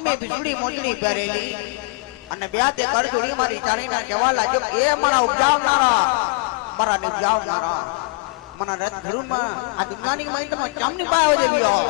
પગમે ભીસુડી મોજડી પહેરેલી. અને બે તે કરજોડી મારી ચાલીના કહેવા લાગ્યો એ મારા ઉપજાવનારા, મારા નિપજાવનારા મને રથ ધરુમાં આ દુનિયાની મહિનામાં ચામની પાયો દેવ્યો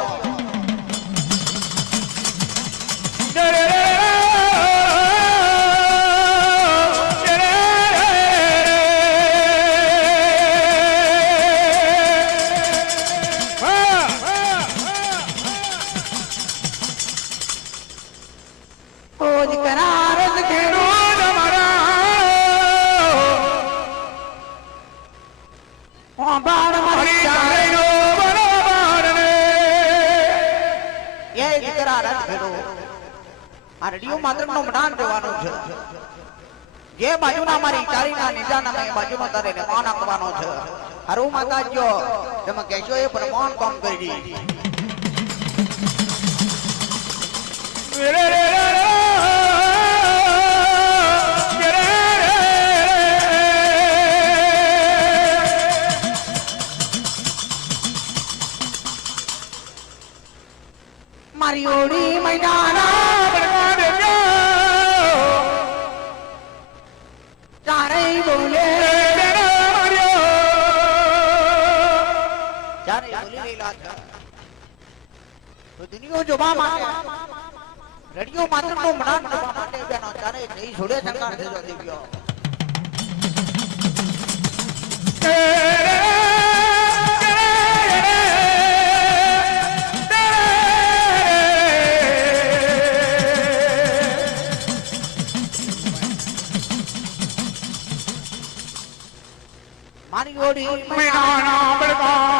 આ રેડિયો નો મડાન દેવાનો છે. જે બાજુના મારી ચારીના નિજાના મેં બાજુનો તારે ને આપવાનો છે. હરુ માતાજીઓ, તમે કહેશો એ પ્રમાણ કામ કરી મારી ઓડી મૈદાના તો દુનિયા જોવા માટે રેડિયો ઓડી મૈદાના અરે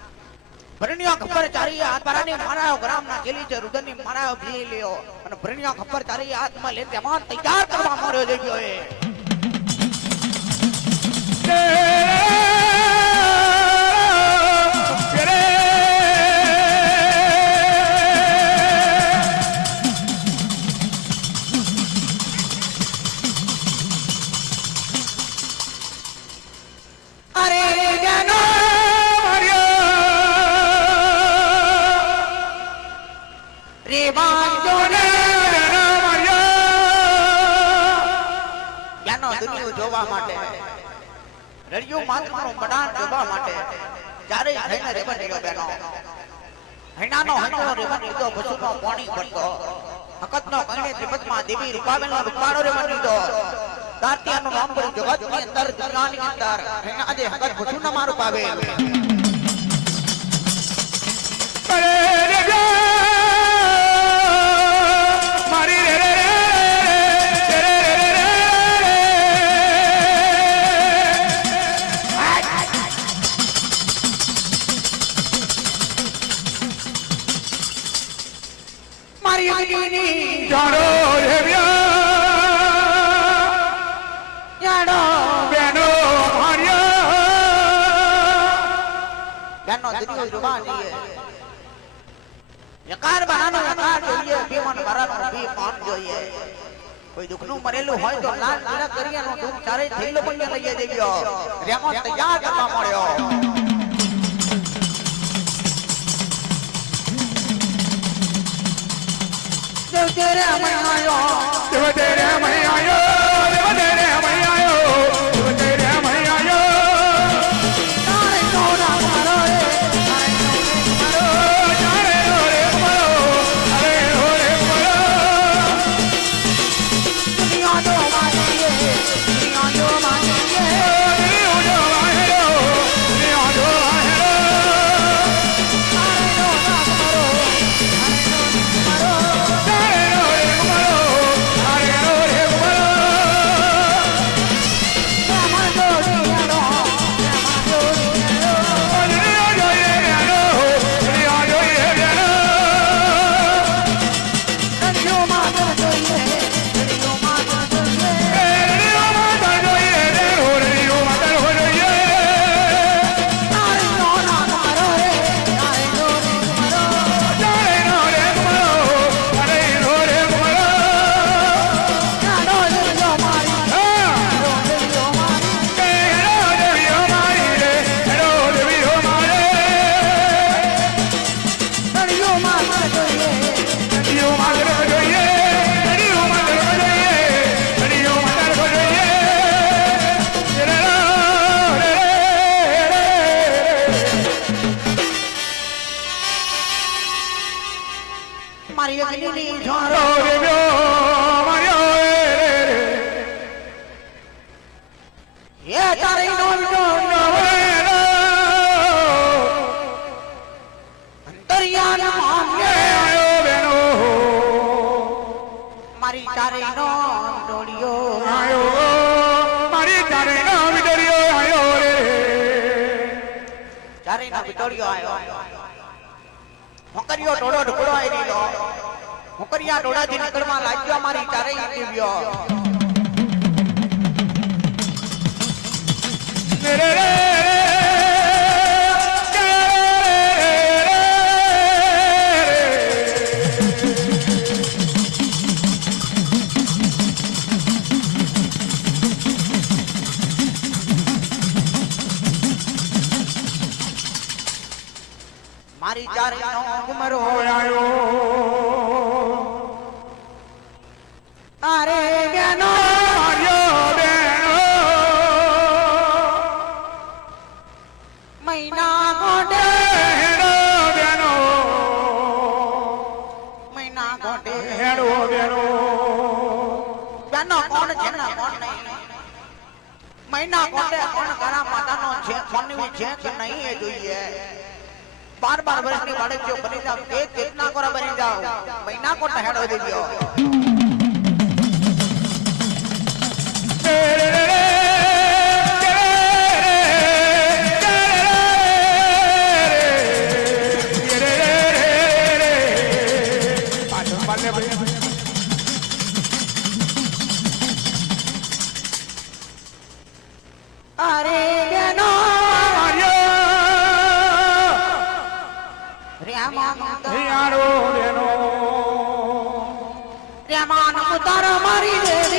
ભરણિયા ખબર ચારી હાથ પરાની મારાયો ગ્રામ ના જેલી છે રુદનની મારાયો ભી લ્યો. અને ભરણિયો ખબર ચારી હાથમાં લે તેમાં તૈયાર કરવા મોર્યો દેખ્યો એ જોવા માટે. રડિયો મારો મડાન જોવા માટે. ચારે થઈને રેવન રહ્યો બેનો. હૈનાનો હૈનો રેવન લીધો પશુનો પાણી ભરતો. હકતનો કણે ત્રિપતમાં દેવી રૂપાવેલનો રૂપાળો રેવન લીધો દાંતિયાનું નામ પર જગતની અંદર, દુનિયાની અંદર. હૈના આજે હકત પશુના મારું પાવે મારી અગ્નિની જાડો બેનો દુનિયા જોવા જઈએ યકાર બનાનો યકાર જોઈએ ભીમન ભરાનો ભીમાન જોઈએ કોઈ દુખનું મરેલું હોય તો લાલ તિલક કરીએનો દુઃખ ચારે થેલો પણ લઈએ દેવ્યો રેમો તૈયાર કરવા મળ્યો દેવ તેરે મૈયાયો પાણીની મારી ચારે નો ડોળિયો આયો. મારી તારી નો ડોળિયો આયો રે. તારી નો ડોળિયો આયો. મોકરિયો ટોડો ઢોળો આવી ગયો હોકરિયા ટોળાથી નગરમાં લાગ્યો મારી ચારેય દીવ્યો મારી હોય ઉમરો અરે બેનો. મહિના ગોડે મહિના ગોડે બેનો. કોણ છે ને કોણ નહીં. મહિના ગોડે કોણ કરા માતાનો છે કોની છે કે નહીં એ જોઈએ. બાર બાર વર્ષની બાળક જો બની જાવ તે કેટલા કોરા બની જાવ મહિના કોટ હેડો દેજો અરે બેનો રેમાન રેમાન ઉતાર મારી દેવ્યો